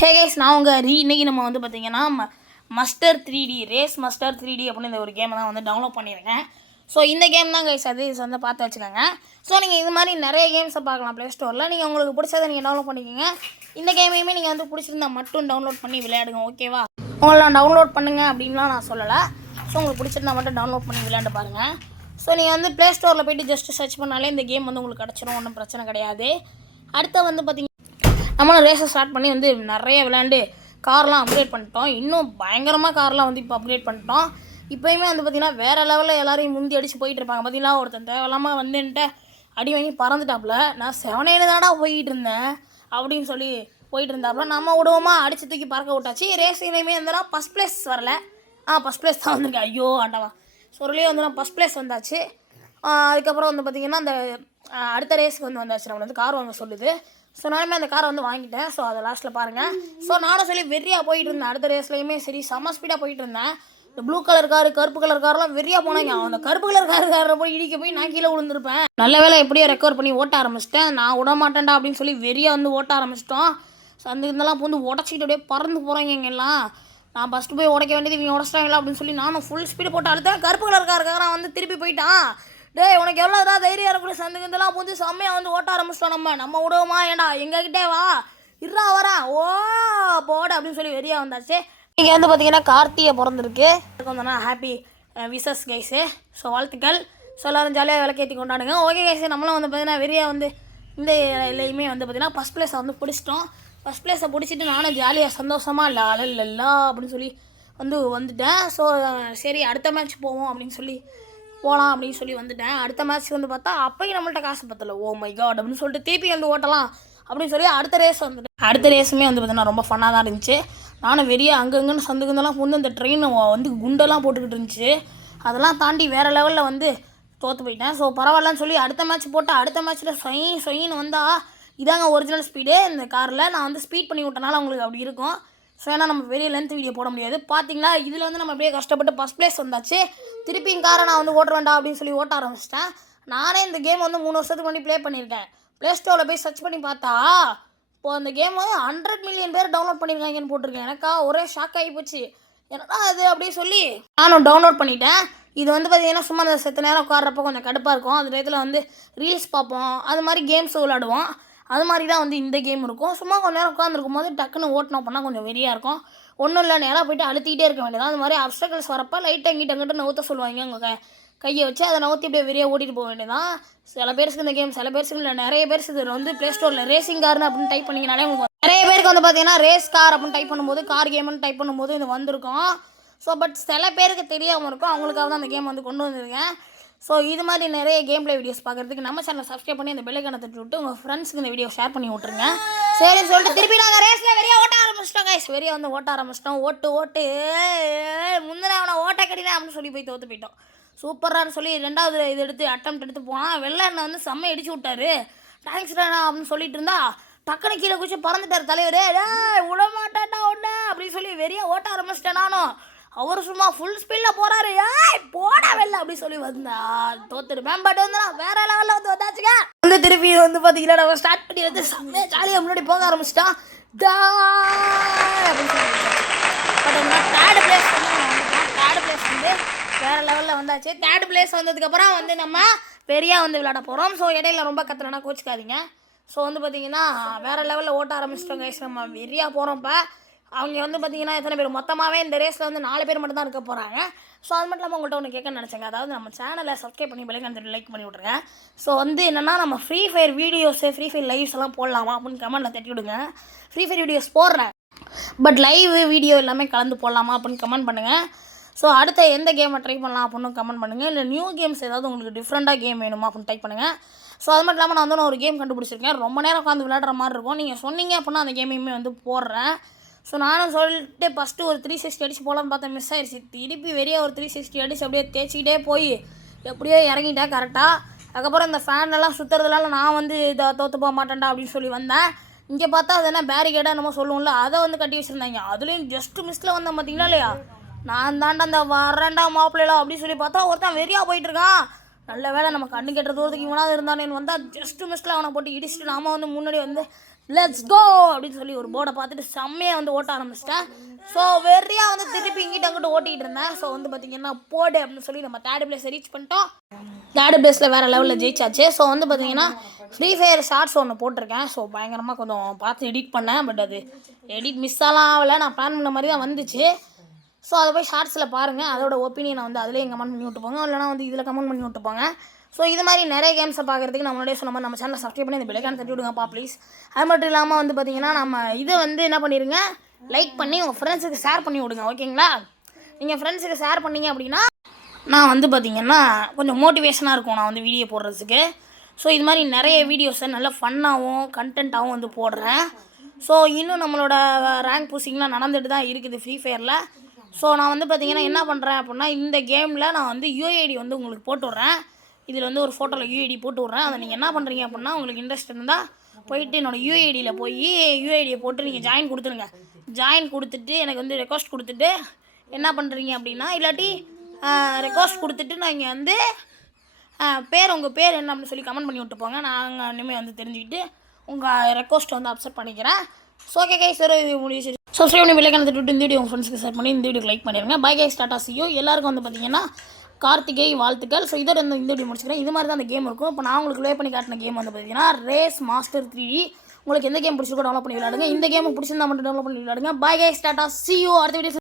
Hey guys, நான் உங்கள் இன்றைக்கி நம்ம வந்து பார்த்திங்கன்னா mustard 3D race mustard 3D அப்படின்னு இந்த ஒரு கேமை தான் வந்து டவுன்லோட் பண்ணியிருக்கேன். ஸோ இந்த கேம் தான் கைஸ் அது வந்து பார்த்து வச்சுக்கோங்க. ஸோ நீங்கள் இது மாதிரி நிறைய கேம்ஸை பார்க்கலாம் ப்ளே ஸ்டோரில். நீங்கள் உங்களுக்கு பிடிச்சதை நீங்கள் டவுன்லோட் பண்ணிக்கோங்க. இந்த கேமையுமே நீங்கள் வந்து பிடிச்சிருந்தா மட்டும் டவுன்லோட் பண்ணி விளையாடுங்க, ஓகேவா? உங்களை நான் டவுன்லோட் பண்ணுங்கள் அப்படின்லாம் நான் சொல்லலை. ஸோ உங்களுக்கு பிடிச்சிருந்தா மட்டும் டவுன்லோட் பண்ணி விளையாண்டு பாருங்கள். ஸோ நீங்கள் வந்து ப்ளே ஸ்டோரில் போய்ட்டு ஜஸ்ட்டு சர்ச் பண்ணாலே இந்த கேம் வந்து உங்களுக்கு கிடச்சிரும், ஒன்றும் பிரச்சனை கிடையாது. அடுத்த வந்து பார்த்திங்கன்னா நம்மளும் ரேஸை ஸ்டார்ட் பண்ணி வந்து நிறைய விளையாண்டு கார்லாம் அப்கிரேட் பண்ணிட்டோம். இன்னும் பயங்கரமாக கார்லாம் வந்து இப்போ அப்கிரேட் பண்ணிட்டோம். இப்போயுமே வந்து பார்த்திங்கன்னா வேறு லெவலில் எல்லோரையும் முந்தி அடித்து போயிட்டு இருப்பாங்க. பார்த்திங்கன்னா ஒருத்தன் தேவையில்லாமல் வந்துன்ட்டு அடி வாங்கி பறந்துட்டாப்புல. நான் 7 தானடா போயிட்டு இருந்தேன் அப்படின்னு சொல்லி போயிட்டு இருந்தாப்புல. நம்ம விடுவோமா, அடித்து தூக்கி பறக்க விட்டாச்சு. ரேஸிங்லேயுமே இருந்தால் ஃபஸ்ட் ப்ளேஸ் வரல. ஃபஸ்ட் ப்ளேஸ் தான் வந்திருக்கேன். ஐயோ ஆண்டவா, சொல்லியே வந்து ஃபஸ்ட் ப்ளேஸ் வந்தாச்சு. அதுக்கப்புறம் வந்து பார்த்திங்கன்னா அந்த அடுத்த ரேஸுக்கு வந்து வந்தாச்சு. நம்ம வந்து கார் வாங்க சொல்லுது. ஸோ நானுமே அந்த காரை வந்து வாங்கிட்டேன். ஸோ அதை லாஸ்ட்டில் பாருங்கள். ஸோ நானும் சொல்லி வெறியாக போயிட்டு இருந்தேன். அடுத்த ரேஸ்லேயுமே சரி செம்ம ஸ்பீடாக போயிட்டு இருந்தேன். இந்த ப்ளூ கலர் காரு கருப்பு கலர் காரெலாம் வெறியாக போனாங்க. அந்த கருப்பு கலர் காரை போய் இடிக்க போய் நான் கீழே விழுந்திருப்பேன். நல்ல வேலை எப்படியோ ரெக்கவர் பண்ணி ஓட்ட ஆரம்பிச்சிட்டேன். நான் விட மாட்டேன்டா அப்படின்னு சொல்லி வெறியாக வந்து ஓட்ட ஆரம்பிச்சிட்டோம். ஸோ அந்த இதெல்லாம் வந்து உடச்சிக்கிட்டு அப்படியே பறந்து போகிறாங்க இங்கே எல்லாம். நான் ஃபஸ்ட்டு போய் உடைக்க வேண்டியது இவங்க உடச்சிட்டாங்களா அப்படின்னு சொல்லி நானும் ஃபுல் ஸ்பீடு போட்டு அழுத்தேன். கருப்பு கலர் காருக்காக வந்து திருப்பி போயிட்டான். டேய், உனக்கு எவ்வளோ தான் தைரியம் இருக்கணும், சந்துக்குந்தெல்லாம் புரிஞ்சு செம்மையாக வந்து ஓட்ட ஆரம்பிச்சிட்டோம். நம்ம விடுவோமா, ஏண்டா எங்ககிட்டே வா, இருறா வரேன், ஓ போட அப்படின்னு சொல்லி வெறியாக வந்தாச்சு. இங்கே வந்து பார்த்தீங்கன்னா கார்த்திகை பிறந்திருக்கு. வந்தோன்னா ஹாப்பி விசஸ் கைஸு. ஸோ வாழ்த்துக்கள். ஸோ எல்லோரும் ஜாலியாக விளக்கேற்றி கொண்டாடுங்க. ஓகே கைஸு, நம்மளும் வந்து பார்த்தீங்கன்னா வெறியாக வந்து இந்த இதுலையுமே வந்து பார்த்திங்கன்னா ஃபஸ்ட் ப்ளேஸை வந்து பிடிச்சிட்டோம். ஃபஸ்ட் ப்ளேஸை பிடிச்சிட்டு நானும் ஜாலியாக சந்தோஷமாக இல்லா அப்படின்னு சொல்லி வந்துட்டேன். ஸோ சரி அடுத்த மேட்ச் போவோம் அப்படின்னு சொல்லி போகலாம் அப்படின்னு சொல்லி வந்துட்டேன். அடுத்த மேட்ச் வந்து பார்த்தா அப்போயும் நம்மள்ட்ட காசு பத்தலை. ஓ மை காட் அப்படின்னு சொல்லிட்டு திருப்பி வந்து ஓட்டலாம் அப்படின்னு சொல்லி அடுத்த ரேஸ் வந்துட்டேன். அடுத்த ரேஸுமே வந்து பார்த்தீங்கன்னா ரொம்ப ஃபன்னாக தான் இருந்துச்சு. நானும் வெறிய அங்கங்கன்னு சந்துக்குந்தெல்லாம் வந்து இந்த ட்ரெயின் வந்து குண்டெல்லாம் போட்டுக்கிட்டு இருந்துச்சு. அதெல்லாம் தாண்டி வேறு லெவலில் வந்து தோற்று போயிட்டேன். ஸோ பரவாயில்லன்னு சொல்லி அடுத்த மேட்ச் போட்டால் அடுத்த மேட்ச்சில் சொயின்னு வந்தால் இதாங்க ஒரிஜினல் ஸ்பீடு. இந்த காரில் நான் வந்து ஸ்பீட் பண்ணி விட்டனால உங்களுக்கு அப்படி இருக்கும். ஸோ ஏன்னா நம்ம பெரிய லென்த் வீடியோ போட முடியாது. பார்த்தீங்களா, இதில் வந்து நம்ம அப்படியே கஷ்டப்பட்டு ஃபஸ்ட் ப்ளேஸ் வந்தாச்சு. திருப்பி காரை நான் வந்து ஓட்ட வேண்டாம் அப்படின்னு சொல்லி ஓட்ட ஆரம்பிச்சிட்டேன். நானே இந்த கேம் வந்து 3 வருஷத்துக்கு முன்னாடி ப்ளே பண்ணியிருக்கேன். ப்ளே ஸ்டோரில் போய் சர்ச் பண்ணி பார்த்தா இப்போது அந்த கேம் வந்து 100 மில்லியன் பேர் டவுன்லோட் பண்ணியிருக்காங்கன்னு போட்டிருக்கேன். எனக்கா ஒரே ஷாக் ஆகி போச்சு. என்னடா அது அப்படி சொல்லி நானும் டவுன்லோட் பண்ணிட்டேன். இது வந்து பார்த்திங்கன்னா சும்மா அந்த செத்த நேரம் உட்கார்றப்போ கொஞ்சம் கடுப்பாக இருக்கும். அந்த நேரத்தில் வந்து ரீல்ஸ் பார்ப்போம், அது மாதிரி கேம்ஸ் விளாடுவோம். அது மாதிரி தான் வந்து இந்த கேம் இருக்கும். சும்மா கொஞ்சம் நேரம் உட்காந்துருக்கும் போது டக்குன்னு ஓட்டணும் பண்ணால் கொஞ்சம் வெறியாக இருக்கும். ஒன்றும் இல்லை, நேராக போய்ட்டு அழுத்திக்கிட்டே இருக்க வேண்டியதான். அது மாதிரி அப்ஸ்டக்கிள்ஸ் வரப்போ லைட்டாக இங்கிட்ட நவுத்த சொல்லுவாங்க. உங்கள் கையை வச்சு அதை நவுத்தி அப்படியே வெறியாக ஓட்டிகிட்டு போக வேண்டியதான். சில பேருக்கு இந்த கேம், சில பேருக்கு இல்லை, நிறைய பேருக்கு இது வந்து ப்ளே ஸ்டோரில் ரேசிங் கார்னு அப்படின்னு டைப் பண்ணிங்கனாலே உங்களுக்கு நிறைய பேருக்கு வந்து பார்த்தீங்கன்னா ரேஸ் கார் அப்படின்னு டைப் பண்ணும்போது, கார் கேம்னு டைப் பண்ணும்போது இது வந்திருக்கும். ஸோ பட் சில பேருக்கு தெரியாமல் இருக்கும். அவங்களுக்காக தான் அந்த கேம் வந்து கொண்டு வந்திருக்கேன். ஸோ இது மாதிரி நிறைய கேம் ப்ளே வீடியோஸ் பார்க்குறதுக்கு நம்ம சேனலை சப்ஸ்கிரைப் பண்ணி அந்த பெல்லைக்கான தட்டி விட்டு உங்கள் ஃப்ரெண்ட்ஸுக்கு இந்த வீடியோ ஷேர் பண்ணி விட்ருங்க. சரி சொல்லிட்டு திருப்பி நாங்கள் ரேஸில் வெறியாக ஓட்ட ஆரம்பிச்சிட்டோம் கைஸ். வெறியாக வந்து ஓட்ட ஆரம்பிச்சிட்டோம். ஓட்டு முந்தின அவனை ஓட்ட கட்டினா அப்படின்னு சொல்லி போய் தோற்று போயிட்டோம். சூப்பரானு சொல்லி 2வது இது எடுத்து அட்டம் எடுத்து போனால் வெள்ளை வந்து செம்ம அடிச்சு விட்டாரு. தேங்க்ஸ் டா அப்படின்னு சொல்லிட்டு இருந்தா டக்குனு கீழே குச்சி பறந்துட்டார் தலைவர். விட மாட்டேன்டா ஒன்று அப்படின்னு சொல்லி வெறியாக ஓட்ட ஆரம்பிச்சிட்டேன் நானும். அவர் சும்மா ஃபுல் ஸ்பீடில் போகிறாரு. போடா வெளில அப்படி சொல்லி வந்தா தோத்துருப்பேன். பட் வந்து நான் வேற லெவலில் வந்து வந்தாச்சுங்க. வந்து திருப்பி வந்து பார்த்தீங்கன்னா நம்ம ஸ்டார்ட் பண்ணி வந்து செம்மையாக ஜாலியாக முன்னாடி போக ஆரம்பிச்சிட்டான். அப்படின்னு சொல்லி பட் வந்து தேர்டு பிளேஸ் வந்து நம்ம வந்துட்டோம். தேர்டு பிளேஸ் வந்து வேறு லெவலில் வந்தாச்சு. தேர்டு பிளேஸ் வந்ததுக்கப்புறம் வந்து நம்ம பெரியா வந்து விளையாட போகிறோம். ஸோ இடையில ரொம்ப கத்துறனா கோச்சிக்காதீங்க. ஸோ வந்து பார்த்தீங்கன்னா வேறு லெவலில் ஓட்ட ஆரம்பிச்சிட்டோம் கைஸ். நம்ம வெறியாக போகிறோம். இப்போ அவங்க வந்து பார்த்திங்கன்னா எத்தனை பேர் மொத்தமாகவே இந்த ரேஸில் வந்து 4 பேர் மட்டும் தான் இருக்க போகிறாங்க. ஸோ அது மட்டும் இல்லாமல் உங்கள்கிட்ட ஒன்று கேட்க நினச்சேங்க. அதாவது நம்ம சேனலை சப்ஸ்கிரைப் பண்ணி பெல்லைக்கான லைக் பண்ணி விட்ருங்க. ஸோ வந்து என்னென்னா நம்ம free fire videos, free fire lives எல்லாம் போடலாமா அப்படின்னு கமெண்ட்டில் தட்டி விடுங்க. ஃப்ரீ ஃபயர் வீடியோஸ் போடுறேன், பட் லைவ் வீடியோ எல்லாமே கலந்து போடலாமா அப்படின்னு கமெண்ட் பண்ணுங்கள். ஸோ அடுத்த எந்த கேமை ட்ரை பண்ணலாம் அப்படின்னு கமெண்ட் பண்ணுங்கள். இல்லை நியூ கேம்ஸ் ஏதாவது உங்களுக்கு டிஃப்ரெண்ட்டாக கேம் வேணுமா அப்படின்னு டைப் பண்ணுங்கள். ஸோ அது மட்டும் இல்லாமல் நான் வந்து ஒரு கேம் கண்டுபிடிச்சிருக்கேன். ரொம்ப நேரம் உட்காந்து விளையாடுற மாதிரி இருக்கும். நீங்கள் சொன்னீங்க அப்படின்னா அந்த கேமையுமே வந்து போடுறேன். ஸோ நானும் சொல்லிட்டு ஃபஸ்ட்டு ஒரு 360 அடிச்சு போகலான்னு பார்த்தா மிஸ் ஆயிடுச்சு. திருப்பி வெறியாக ஒரு 360 அடிச்சு அப்படியே தேய்ச்சிக்கிட்டே போய் எப்படியோ இறங்கிட்டேன் கரெக்டாக. அதுக்கப்புறம் இந்த ஃபேனெல்லாம் சுற்றுறதுனால நான் வந்து இதை தோற்று போக மாட்டேன்டா அப்படின்னு சொல்லி வந்தேன். இங்கே பார்த்தா அது என்ன பேரிகேடாக நம்ம சொல்லுவோம்ல, அதை வந்து கட்டி வச்சுருந்தாங்க. அதுலேயும் ஜஸ்ட்டு மிஸ்ஸில் வந்தேன் பார்த்தீங்களா இல்லையா. நான் தாண்டா அந்த வரேன்டா மாப்பிள்ளைலாம் அப்படின்னு சொல்லி பார்த்தா ஒருத்தன் வெறியாக போயிட்டுருக்கான். நல்ல வேலை நம்ம கண்ணு கெட்டுற தூரத்துக்கு இவனாவது இருந்தானேன்னு வந்தால் ஜஸ்ட்டு மிஸ்ஸில் அவனை போட்டு இடிச்சுட்டு நாம வந்து முன்னாடி வந்து லெட்ஸ் கோ அப்படின்னு சொல்லி ஒரு போர்டை பார்த்துட்டு செம்மையாக வந்து ஓட்ட ஆரம்பிச்சிட்டேன். ஸோ வெறியாக வந்து திருப்பி இங்கிட்ட அங்கிட்ட ஓட்டிகிட்டு இருந்தேன். ஸோ வந்து பார்த்திங்கன்னா போடு அப்படின்னு சொல்லி நம்ம தேர்ட் பிளேஸை ரீச் பண்ணிட்டோம். தேர்ட் பிளேஸில் வேறு லெவலில் ஜெயிச்சாச்சு. ஸோ வந்து பார்த்திங்கன்னா ஃப்ரீ ஃபயர் ஷார்ட்ஸ் ஒன்று போட்டிருக்கேன். ஸோ பயங்கரமாக கொஞ்சம் பார்த்து எடிட் பண்ணேன். பட் அது எடிட் மிஸ் ஆகலாம் ஆகலை, நான் பிளான் பண்ண மாதிரி தான் வந்துச்சு. ஸோ அதை போய் ஷார்ட்ஸில் பாருங்கள். அதோட ஒப்பீனியனை வந்து அதிலே கமெண்ட் பண்ணி விட்டுப்போங்க, இல்லைனா வந்து இதில் கமெண்ட் பண்ணி விட்டுப்போங்க. ஸோ இது மாதிரி நிறைய கேம்ஸை பார்க்குறதுக்கு நம்ம முன்னாடியே சொன்ன மாதிரி நம்ம சேனலை சப்ஸ்கிரைப் பண்ணி இந்த பெல்லைக்கான தட்டி விடுங்கப்பா ப்ளீஸ். அது மட்டும் இல்லாமல் வந்து பார்த்திங்கன்னா நம்ம இதை வந்து என்ன பண்ணிடுங்க, லைக் பண்ணி உங்கள் ஃப்ரெண்ட்ஸுக்கு ஷேர் பண்ணி விடுங்க. ஓகேங்களா? நீங்கள் ஃப்ரெண்ட்ஸுக்கு ஷேர் பண்ணிங்க அப்படின்னா நான் வந்து பார்த்திங்கன்னா கொஞ்சம் மோட்டிவேஷனாக இருக்கும் நான் வந்து வீடியோ போடுறதுக்கு. ஸோ இது மாதிரி நிறைய வீடியோஸை நல்ல ஃபன்னாகவும் கண்டென்ட்டாகவும் வந்து போடுறேன். ஸோ இன்னும் நம்மளோட ரேங்க் புஷிங்லாம் நடந்துட்டு தான் இருக்குது ஃப்ரீ ஃபயரில். ஸோ நான் வந்து பார்த்திங்கன்னா என்ன பண்ணுறேன் அப்படின்னா இந்த கேமில் நான் வந்து யூஐடி வந்து உங்களுக்கு போட்டு விட்றேன். இதில் வந்து ஒரு ஃபோட்டோவில் யூஐடி போட்டு விட்றேன். அதை நீங்கள் என்ன பண்ணுறீங்க அப்படின்னா உங்களுக்கு இன்ட்ரெஸ்ட் இருந்தால் போயிட்டு என்னோடய யூஐடியில் போய் யூஐடியை போட்டு நீங்கள் ஜாயின் கொடுத்துருங்க. ஜாயின் கொடுத்துட்டு எனக்கு வந்து ரெக்வஸ்ட் கொடுத்துட்டு என்ன பண்ணுறீங்க அப்படின்னா, இல்லாட்டி ரெக்வஸ்ட் கொடுத்துட்டு நீங்கள் வந்து உங்கள் பேர் என்ன அப்படின்னு சொல்லி கமெண்ட் பண்ணி விட்டு போங்க. நாங்கள் இனிமேல் வந்து தெரிஞ்சுக்கிட்டு உங்கள் ரெக்வஸ்ட் வந்து அக்செப்ட் பண்ணிக்கிறேன். ஸோ ஓகே கைஸ், முடிச்சு சப்ஸ்கிரைப் பண்ணி பெல்லைக்கான தட்டி விட்டு இந்த வீடியோ உங்கள் ஃப்ரெண்ட்ஸ்க்கு ஷேர் பண்ணி இந்த வீடியோக்கு லைக் பண்ணிடுங்க. Bye guys, Tata C you. எல்லாருக்கும் வந்து பார்த்தீங்கன்னா கார்த்திகை வாழ்த்துக்கள். ஸோ இதோட இந்த வீடியோ முடிச்சுக்கிறேன். இது மாதிரி தான் அந்த கேம் இருக்கும். இப்போ நான் உங்களுக்கு ப்ளே பண்ணி காட்டின கேம் வந்து பார்த்தீங்கன்னா ரேஸ் மாஸ்டர் 3D. உங்களுக்கு எந்த கேம் பிடிச்சிருக்கோ டவுன்லோட் பண்ணி விளையாடுங்க. இந்த கேம் பிடிச்சிருந்தா மட்டும் டவுன்லோட் பண்ணி விளையாடுங்க. Bye guys, Tata C you. அடுத்த வீடியோ